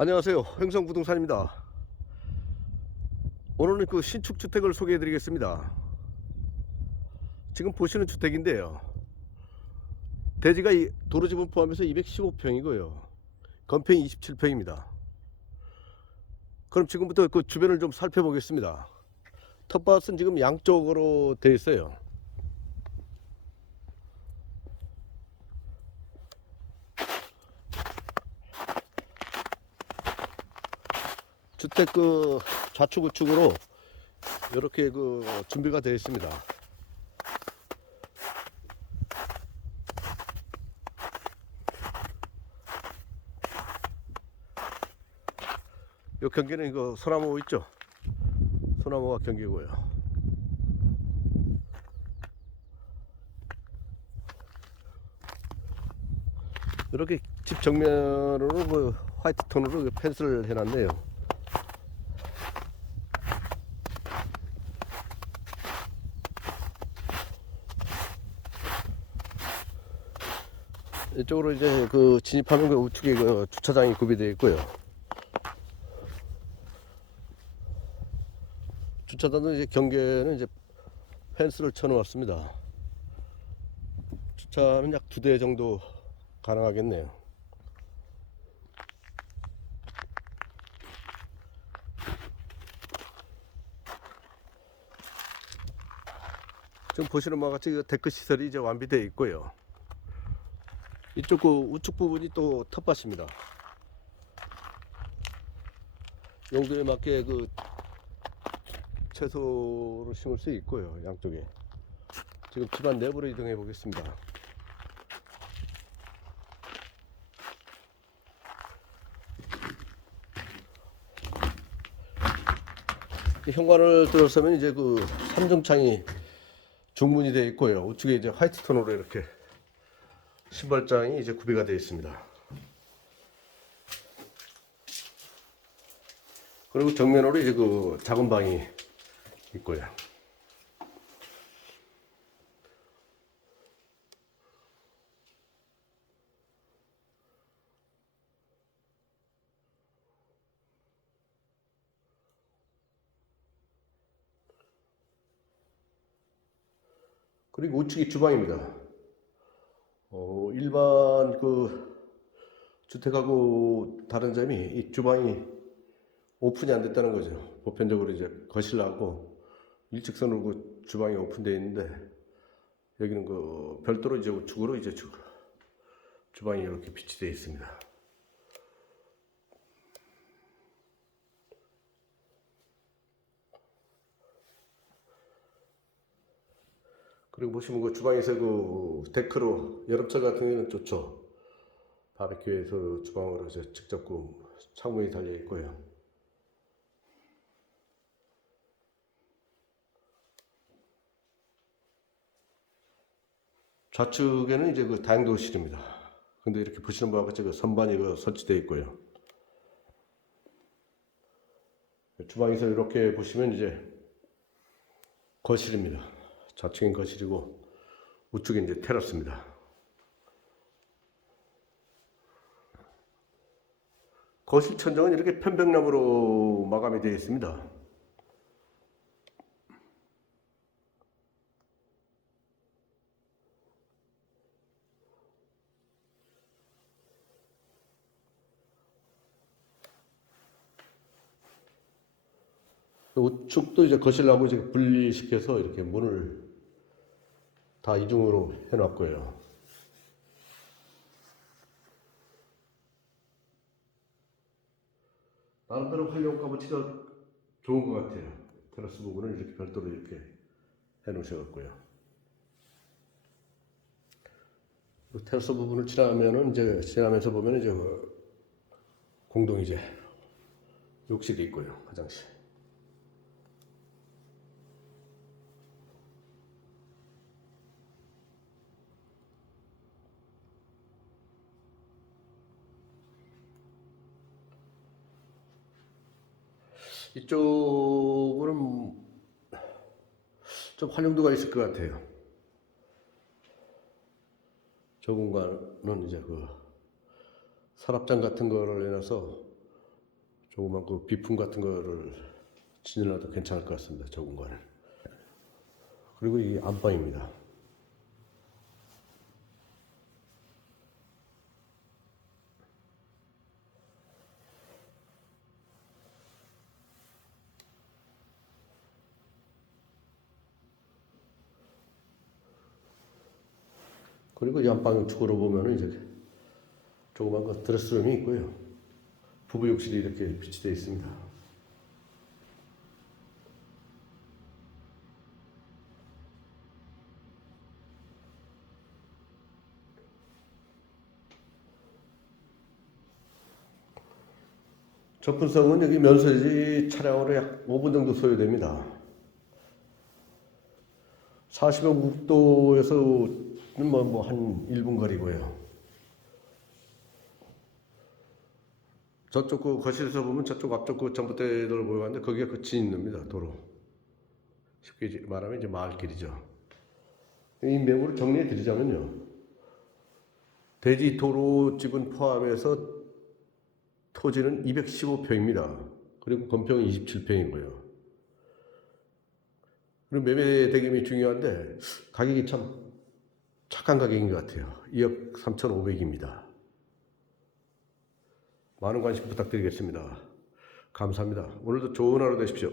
안녕하세요. 행성부동산입니다. 오늘은 그 신축 주택을 소개해 드리겠습니다. 지금 보시는 주택인데요. 대지가 이- 도로 지분 포함해서 215평이고요. 건평 27평입니다. 그럼 지금부터 그 주변을 좀 살펴보겠습니다. 텃밭은 지금 양쪽으로 되어 있어요. 주택 그 좌측 우측으로 이렇게 그 준비가 되어 있습니다. 요 경계는 이거 소나무 있죠? 소나무가 경계고요. 이렇게 집 정면으로 그 화이트 톤으로 그 펜스를 해놨네요. 이쪽으로 이제 그 진입하면 그 우측에 그 주차장이 구비되어 있고요. 주차장도 이제 경계는 이제 펜스를 쳐놓았습니다. 주차는 약 두 대 정도 가능하겠네요. 지금 보시는 바와 같이 그 데크 시설이 이제 완비되어 있고요. 이쪽 그 우측 부분이 또 텃밭입니다. 용도에 맞게 그 채소를 심을 수 있고요. 양쪽에. 지금 집안 내부로 이동해 보겠습니다. 이 현관을 들어서면 이제 그 삼중창이 중문이 되어 있고요. 우측에 이제 화이트 톤으로 이렇게 신발장이 이제 구비가 되어 있습니다. 그리고 정면으로 이제 그 작은 방이 있고요. 그리고 우측이 주방입니다. 어, 일반 그 주택하고 다른 점이 이 주방이 오픈이 안 됐다는 거죠. 보편적으로 이제 거실하고 일직선으로 그 주방이 오픈되어 있는데 여기는 그 별도로 이제 우측으로 이제 주, 주방이 이렇게 비치되어 있습니다. 그리고 보시면 그 주방에서 그 데크로 여름철 같은 경우는 좋죠. 바베큐에서 주방으로 이제 직접 그 창문이 달려 있고요. 좌측에는 이제 그 다용도실입니다. 근데 이렇게 보시는 바와 같이 그 선반이 그 설치되어 있고요. 주방에서 이렇게 보시면 이제 거실입니다. 좌측엔 거실이고 우측에 이제 테라스입니다. 거실 천정은 이렇게 편백나무로 마감이 되어 있습니다. 우측도 이제 거실하고 이제 분리시켜서 이렇게 문을 다 이중으로 해놨고요. 나름대로 활용 값어치가 좋은 것 같아요. 테라스 부분을 이렇게 별도로 이렇게 해놓으셔갖고요. 그 테라스 부분을 지나면은 이제 지나면서 보면 이제 그 공동 이제 욕실이 있고요, 화장실. 이쪽은 좀 활용도가 있을 것 같아요. 저 공간은 이제 그 서랍장 같은 거를 해놔서 조그만 그 비품 같은 거를 지내놔도 괜찮을 것 같습니다. 저 공간을. 그리고 이 안방입니다. 그리고 이 안방 축으로 보면은 이제 조그만 그 드레스룸이 있고요. 부부 욕실이 이렇게 비치되어 있습니다. 접근성은 여기 면세지 차량으로 약 5분 정도 소요됩니다. 40여 국도에서는 뭐, 뭐 한 1분 거리고요. 저쪽 그 거실에서 보면 저쪽 앞쪽 그 전봇대들 보여가는데 거기가 그 진입로입니다. 도로. 쉽게 말하면 이제 마을길이죠. 이 매물을 정리해 드리자면요. 대지 도로 지분 포함해서 토지는 215평입니다. 그리고 건평은 27평이고요. 그리고 매매 대금이 중요한데 가격이 참 착한 가격인 것 같아요. 2억 3,500입니다. 많은 관심 부탁드리겠습니다. 감사합니다. 오늘도 좋은 하루 되십시오.